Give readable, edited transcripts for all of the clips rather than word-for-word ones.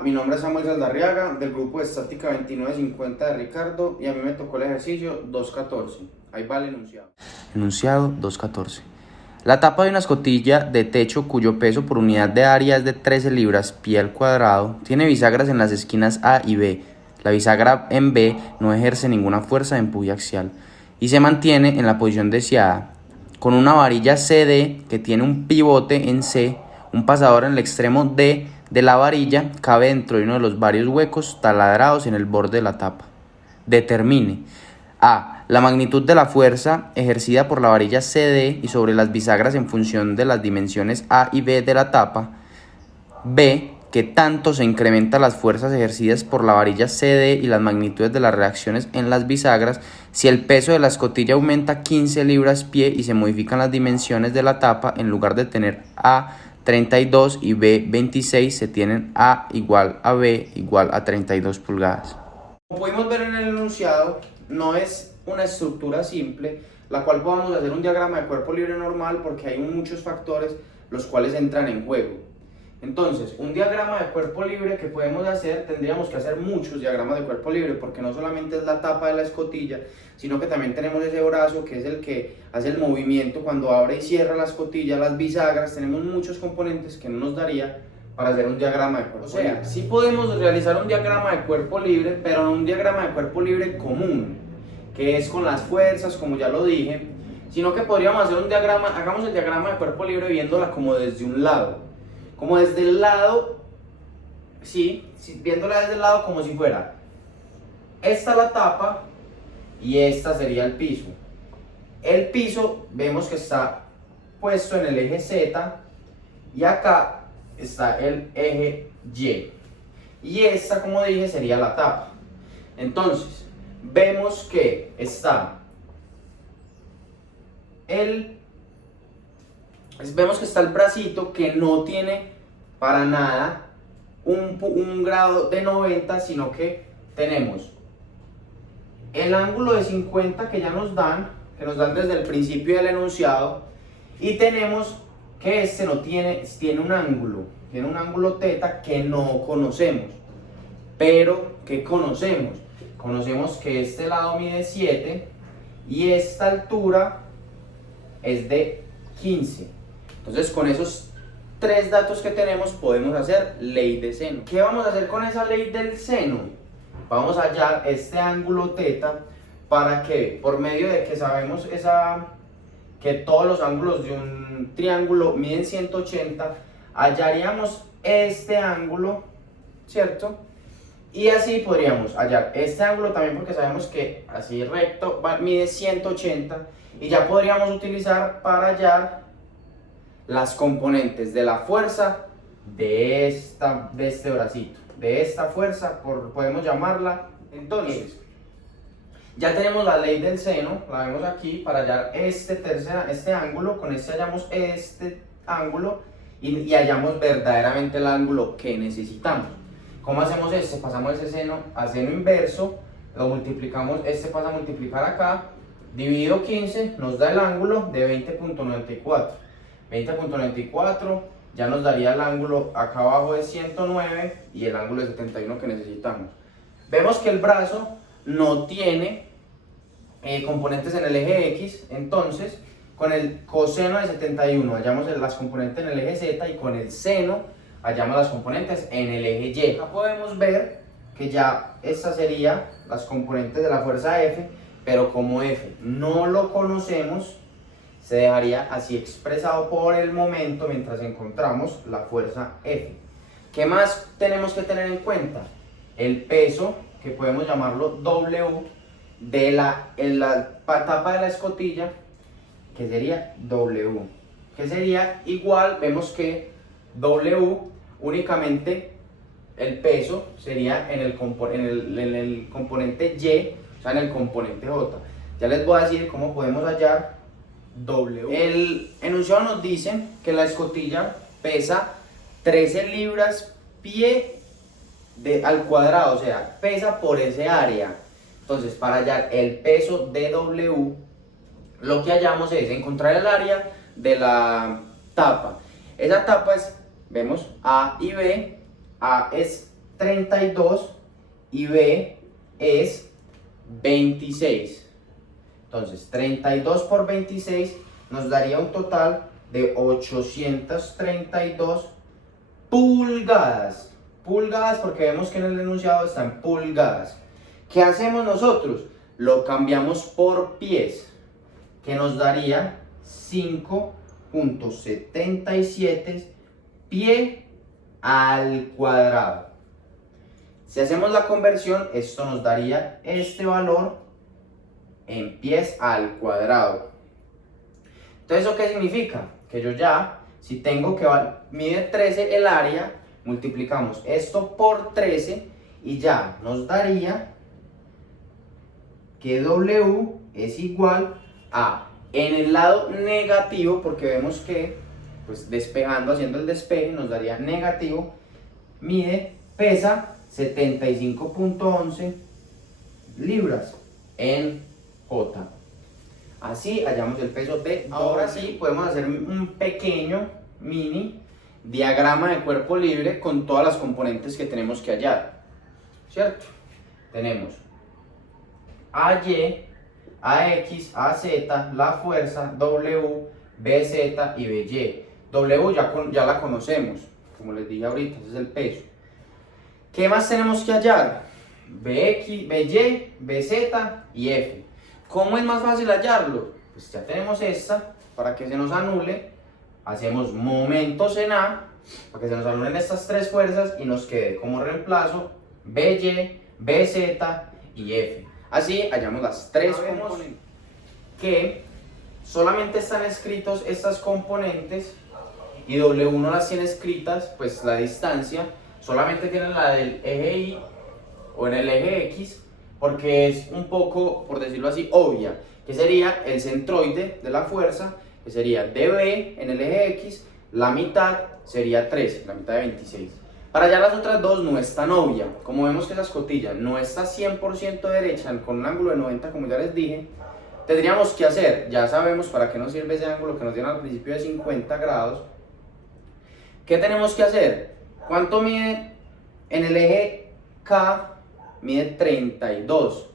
Hola, mi nombre es Samuel Saldarriaga, del grupo de estática 2950 de Ricardo, y a mí me tocó el ejercicio 214. Ahí va el enunciado. Enunciado 214. La tapa de una escotilla de techo cuyo peso por unidad de área es de 13 libras pie al cuadrado tiene bisagras en las esquinas A y B. La bisagra en B no ejerce ninguna fuerza de empuje axial y se mantiene en la posición deseada. Con una varilla CD que tiene un pivote en C, un pasador en el extremo D de la varilla cabe dentro de uno de los varios huecos taladrados en el borde de la tapa. Determine A. La magnitud de la fuerza ejercida por la varilla CD y sobre las bisagras en función de las dimensiones A y B de la tapa. B. ¿Qué tanto se incrementan las fuerzas ejercidas por la varilla CD y las magnitudes de las reacciones en las bisagras si el peso de la escotilla aumenta 15 libras pie y se modifican las dimensiones de la tapa? En lugar de tener A 32 y B 26, se tienen A igual a B igual a 32 pulgadas. Como pudimos ver en el enunciado, no es una estructura simple, la cual podamos hacer un diagrama de cuerpo libre normal porque hay muchos factores los cuales entran en juego. Entonces, un diagrama de cuerpo libre que podemos hacer, tendríamos que hacer muchos diagramas de cuerpo libre porque no solamente es la tapa de la escotilla, sino que también tenemos ese brazo que es el que hace el movimiento cuando abre y cierra la escotilla, las bisagras, tenemos muchos componentes que no nos daría para hacer un diagrama de cuerpo libre. O sea, sí podemos realizar un diagrama de cuerpo libre, pero no un diagrama de cuerpo libre común, que es con las fuerzas, como ya lo dije, sino que podríamos hacer un diagrama, hagamos el diagrama de cuerpo libre viéndola como desde un lado. Como desde el lado, sí, viéndola desde el lado como si fuera esta la tapa y esta sería el piso. El piso vemos que está puesto en el eje Z y acá está el eje Y. Y esta, como dije, sería la tapa. Entonces, vemos que está el bracito que no tiene para nada un grado de 90, sino que tenemos el ángulo de 50 que ya nos dan, desde el principio del enunciado, y tenemos que este no tiene un ángulo teta que no conocemos, pero que conocemos que este lado mide 7 y esta altura es de 15. Entonces, con esos tres datos que tenemos podemos hacer ley de seno. ¿Qué vamos a hacer con esa ley del seno? Vamos a hallar este ángulo teta para que, por medio de que sabemos que todos los ángulos de un triángulo miden 180, hallaríamos este ángulo, ¿cierto? Y así podríamos hallar este ángulo también porque sabemos que así recto mide 180 y ya podríamos utilizar para hallar las componentes de la fuerza de este bracito, de esta fuerza, podemos llamarla. Entonces, ya tenemos la ley del seno, la vemos aquí, para hallar este ángulo, con este hallamos este ángulo y hallamos verdaderamente el ángulo que necesitamos. ¿Cómo hacemos esto? Pasamos ese seno a seno inverso, lo multiplicamos, este pasa a multiplicar acá, dividido 15, nos da el ángulo de 20.94. 20.94 ya nos daría el ángulo acá abajo de 109 y el ángulo de 71 que necesitamos. Vemos que el brazo no tiene componentes en el eje X, entonces con el coseno de 71 hallamos las componentes en el eje Z y con el seno hallamos las componentes en el eje Y. Acá podemos ver que ya estas serían las componentes de la fuerza F, pero como F no lo conocemos, se dejaría así expresado por el momento mientras encontramos la fuerza F. ¿Qué más tenemos que tener en cuenta? El peso, que podemos llamarlo W, en la tapa de la escotilla, que sería W, que sería igual, vemos que W únicamente el peso sería en el componente Y, o sea en el componente J. Ya les voy a decir cómo podemos hallar W. El enunciado nos dice que la escotilla pesa 13 libras pie al cuadrado, o sea, pesa por ese área. Entonces, para hallar el peso de W, lo que hallamos es encontrar el área de la tapa. Esa tapa es, vemos A y B, A es 32 y B es 26. Entonces 32 por 26 nos daría un total de 832 pulgadas. Pulgadas porque vemos que en el enunciado está en pulgadas. ¿Qué hacemos nosotros? Lo cambiamos por pies, que nos daría 5.77 pie al cuadrado. Si hacemos la conversión, esto nos daría este valor en pies al cuadrado. Entonces, ¿eso qué significa? Que yo ya, si tengo que mide 13 el área, multiplicamos esto por 13 y ya nos daría que W es igual a, en el lado negativo, porque vemos que pues despejando, haciendo el despeje, nos daría negativo, pesa 75.11 libras en J. Así hallamos el peso de. Ahora sí podemos hacer un pequeño mini diagrama de cuerpo libre con todas las componentes que tenemos que hallar, ¿cierto? Tenemos AY, AX, AZ, la fuerza, W, BZ y BY. W ya la conocemos, como les dije ahorita, ese es el peso. ¿Qué más tenemos que hallar? BX, BY, BZ y F. ¿Cómo es más fácil hallarlo? Pues ya tenemos esta, para que se nos anule, hacemos momentos en A, para que se nos anulen estas tres fuerzas y nos quede como reemplazo BY, BZ y F. Así hallamos las tres componentes. Que solamente están escritos estas componentes y W no las tiene escritas, pues la distancia solamente tiene la del eje Y o en el eje X, porque es un poco, por decirlo así, obvia, que sería el centroide de la fuerza, que sería dB en el eje X, la mitad sería 13, la mitad de 26. Para allá las otras dos no es tan obvia, como vemos que esa escotilla no está 100% derecha con un ángulo de 90, como ya les dije, tendríamos que hacer, ya sabemos para qué nos sirve ese ángulo que nos dieron al principio de 50 grados. ¿Qué tenemos que hacer? ¿Cuánto mide en el eje K? Mide 32,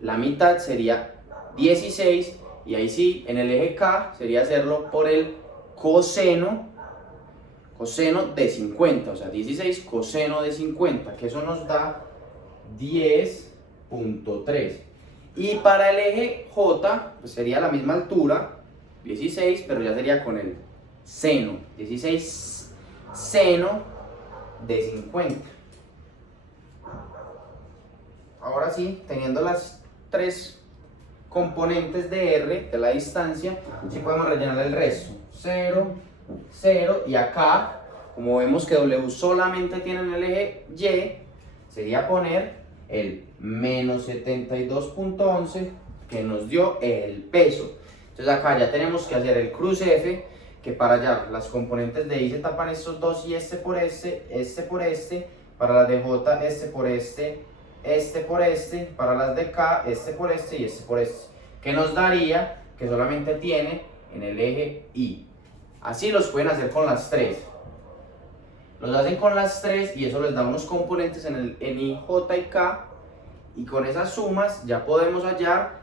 la mitad sería 16 y ahí sí, en el eje K sería hacerlo por el coseno de 50, o sea 16 coseno de 50, que eso nos da 10.3. Y para el eje J pues sería la misma altura, 16, pero ya sería con el seno, 16 seno de 50. Ahora sí, teniendo las tres componentes de R, de la distancia, sí podemos rellenar el resto. 0, 0, y acá, como vemos que W solamente tiene en el eje Y, sería poner el menos 72.11 que nos dio el peso. Entonces acá ya tenemos que hacer el cruce F, que para allá las componentes de Y se tapan estos dos y este por este, para las de J este por este por este, para las de K este por este y este por este, que nos daría que solamente tiene en el eje Y. Así los pueden hacer con las tres, los hacen con las tres y eso les da unos componentes en I, J y K, y con esas sumas ya podemos hallar,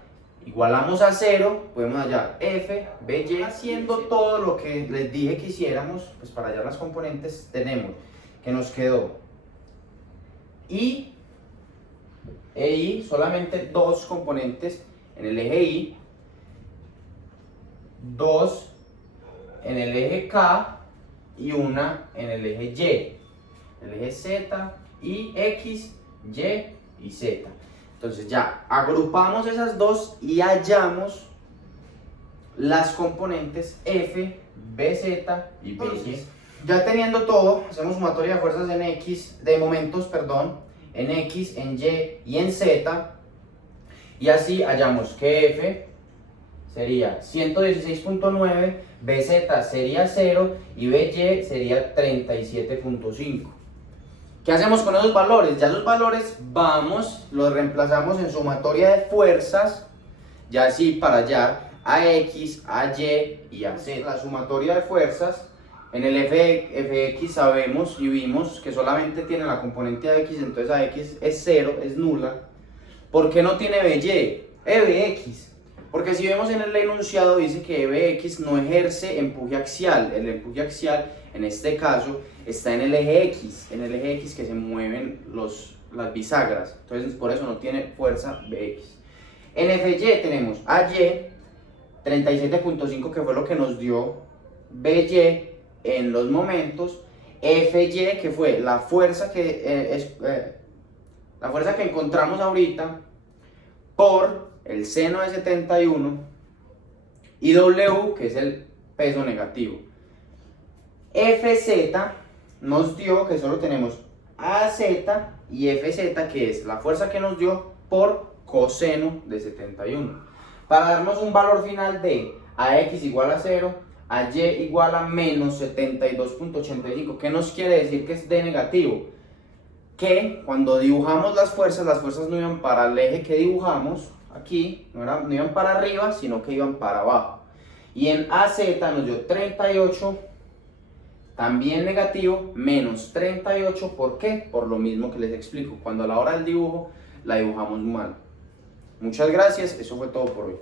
igualamos a 0, podemos hallar F, BY, haciendo todo lo que les dije que hiciéramos. Pues para hallar las componentes tenemos que nos quedó I e Y, solamente dos componentes en el eje Y, 2 en el eje K y una en el eje Y, el eje Z, Y, X, Y y Z. Entonces ya agrupamos esas dos y hallamos las componentes F, BZ y BY. Ya teniendo todo, hacemos sumatoria de fuerzas en X, de momentos, perdón, en X, en Y y en Z, y así hallamos que F sería 116.9, BZ sería 0 y BY sería 37.5. ¿Qué hacemos con esos valores? Ya esos valores los reemplazamos en sumatoria de fuerzas, ya así para hallar a X, a Y y a Z. La sumatoria de fuerzas En el fx sabemos y vimos que solamente tiene la componente AX, entonces AX es 0, es nula. ¿Por qué no tiene BY? EBX. Porque si vemos en el enunciado dice que EBX no ejerce empuje axial. El empuje axial en este caso está en el eje X que se mueven las bisagras. Entonces por eso no tiene fuerza BX. En FY tenemos AY 37.5 que fue lo que nos dio BY en los momentos. FY que fue la fuerza la fuerza que encontramos ahorita por el seno de 71 y W que es el peso negativo. FZ nos dio que solo tenemos AZ y FZ que es la fuerza que nos dio por coseno de 71. Para darnos un valor final de AX igual a 0, AY igual a menos 72.85. ¿Qué nos quiere decir que es de negativo? Que cuando dibujamos las fuerzas no iban para el eje que dibujamos aquí, no iban para arriba, sino que iban para abajo. Y en AZ nos dio 38, también negativo, menos 38. ¿Por qué? Por lo mismo que les explico. Cuando a la hora del dibujo la dibujamos mal. Muchas gracias, eso fue todo por hoy.